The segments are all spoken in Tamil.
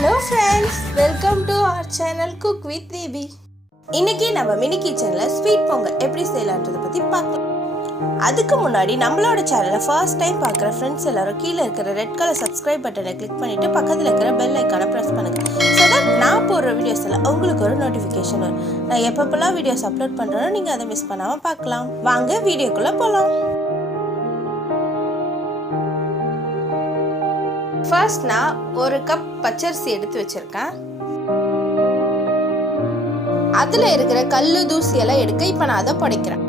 Hello friends, welcome to our channel Cook with Devi. இன்னைக்கு நம்ம மினி கிச்சன்ல ஸ்வீட் பொங்கல் எப்படி செய்யலாம்ன்றத பத்தி பார்க்கலாம். அதுக்கு முன்னாடி நம்மளோட சேனலை ஃபர்ஸ்ட் டைம் பார்க்குற ஃப்ரெண்ட்ஸ் எல்லாரும் கீழே இருக்கிற ரெட் கலர் சப்ஸ்கிரைப் பட்டனை கிளிக் பண்ணிட்டு பக்கத்தில் இருக்கிற பெல் ஐக்கானை ப்ரெஸ் பண்ணுங்க. ஸோ தட் நான் போடுற வீடியோஸ் எல்லாம் உங்களுக்கு ஒரு நோட்டிஃபிகேஷன் வரும். நான் எப்பப்பெல்லாம் வீடியோஸ் அப்லோட் பண்ணுறேனோ நீங்கள் அதை மிஸ் பண்ணாமல் பார்க்கலாம். வாங்க வீடியோக்குள்ளே போகலாம். ஃபர்ஸ்ட் நான் ஒரு கப் பச்சரிசி எடுத்து வச்சிருக்கேன். அதுல இருக்கிற கல்லு தூசி எல்லாம் எடுக்க இப்ப நான் அதை புடைக்கிறேன்.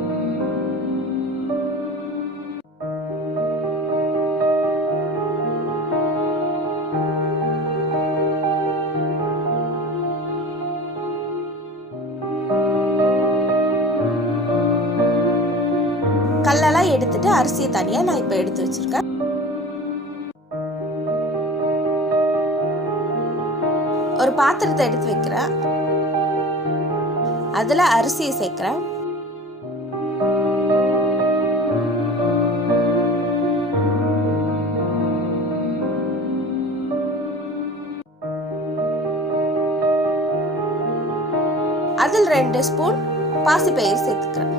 கல்லெல்லாம் எடுத்துட்டு அரிசியை தனியா நான் இப்ப எடுத்து வச்சிருக்கேன். ஒரு பாத்திரத்தை எடுத்து வைக்கிறேன். அதுல அரிசியை சேர்க்கிறேன். அதில் 2 ஸ்பூன் பாசிப்பயிறு சேர்த்துக்கிறேன்.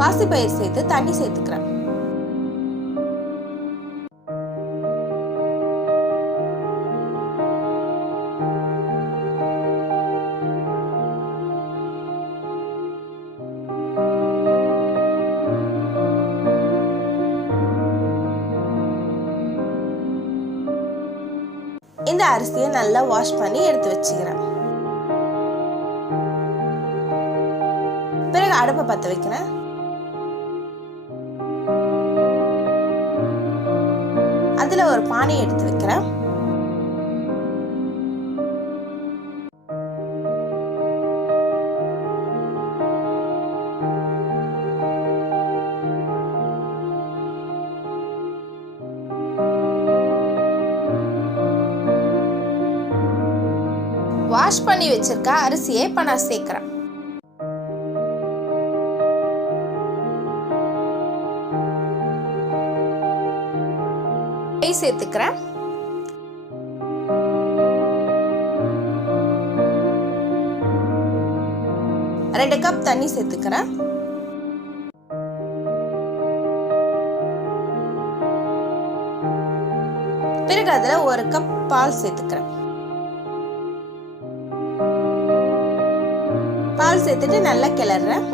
பாசிப்பயிறு சேர்த்து தண்ணி சேர்த்துக்கிறேன். இந்த அரிசியை நல்லா வாஷ் பண்ணி எடுத்து வச்சுக்கிறேன். பிறகு அடுப்பை பற்ற வைக்கிறேன். அதுல ஒரு பானை எடுத்து வைக்கிறேன். வாஷ் பண்ணி வச்சிருக்க அரிசியை இப்ப நான் சேர்க்கிறேன். சேர்த்துக்கிறேன். ரெண்டு கப் தண்ணி சேர்த்துக்கிறேன். பிறகு அதுல ஒரு கப் பால் சேர்த்துக்கிறேன். பால் சேர்த்துட்டு நல்லா கிளறேன்.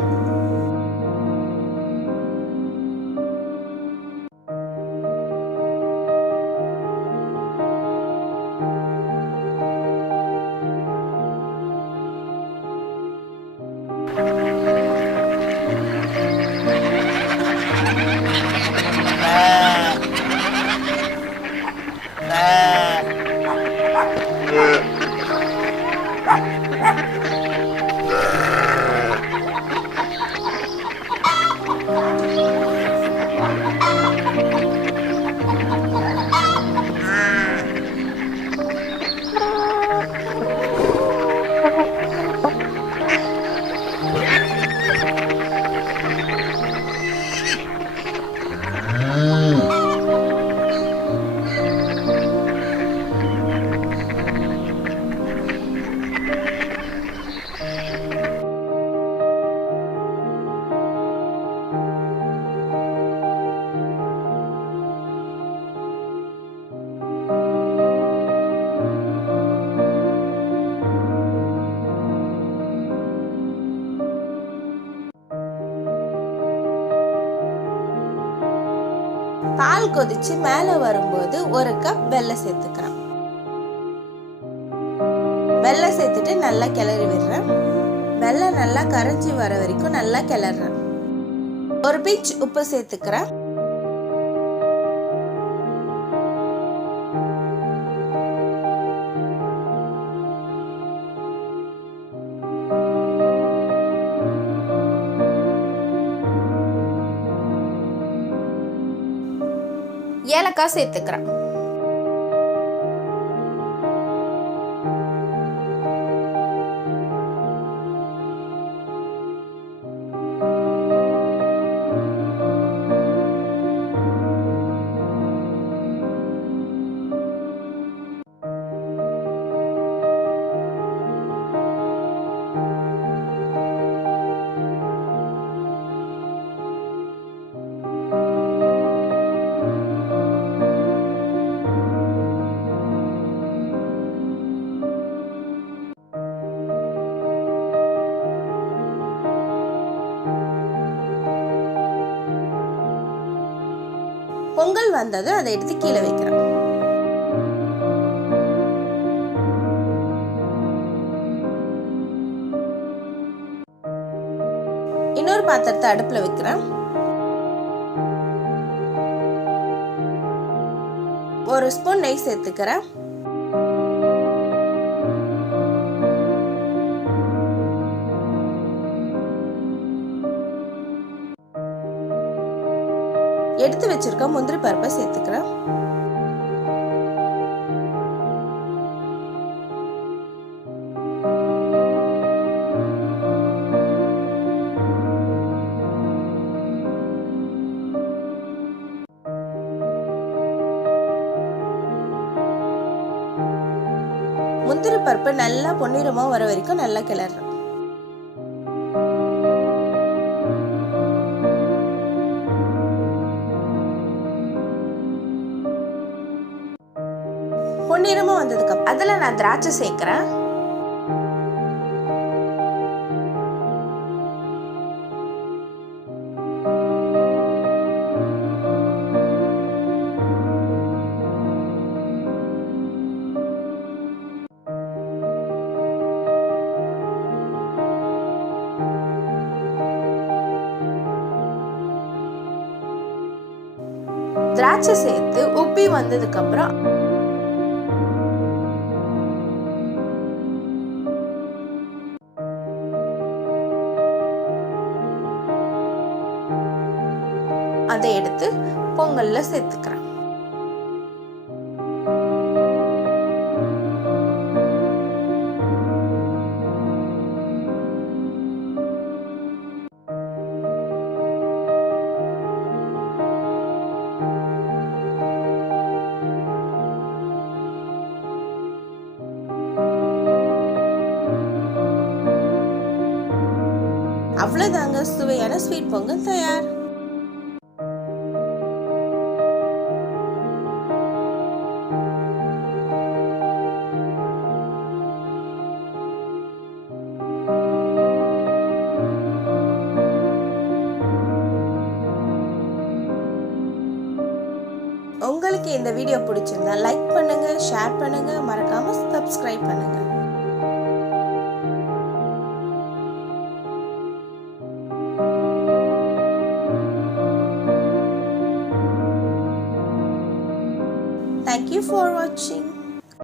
பால் கொதிச்சு மேல வரும்போது ஒரு கப் வெல்லம் சேர்த்துக்கிறேன். வெல்லம் சேர்த்துட்டு நல்லா கிளறி விடுறேன். வெல்லம் நல்லா கரைஞ்சி வர வரைக்கும் நல்லா கிளறேன். ஒரு பிஞ்ச் உப்பு சேர்த்துக்கிறேன். ஏலக்காய் சேர்த்துக்கிறேன். பொங்கல் வந்ததும் அதை எடுத்து கீழே வைக்கிறேன். இன்னொரு பாத்திரத்தை அடுப்புல வைக்கிறேன். ஒரு ஸ்பூன் நெய் சேர்த்துக்கிறேன். எடுத்து வச்சிருக்க முந்திரி பருப்பை சேர்த்துக்கிறேன். முந்திரி பருப்பு நல்லா பொன்னிறமா வர வரைக்கும் நல்லா கிளறேன். பொன்னிறமா வந்ததுக்கு அப்புறம் அதுல நான் திராட்சை சேர்க்கிறேன். திராட்சை சேர்த்து உப்பி வந்ததுக்கு அப்புறம் அதை எடுத்து பொங்கல்ல சேர்த்துக்கிறேன். அவ்வளவுதாங்க, சுவையான ஸ்வீட் பொங்கல் தயார். உங்களுக்கு இந்த வீடியோ பிடிச்சிருந்தா லைக் பண்ணுங்க, ஷேர் பண்ணுங்க, மறக்காம சப்ஸ்கிரைப் பண்ணுங்க. Thank you for watching.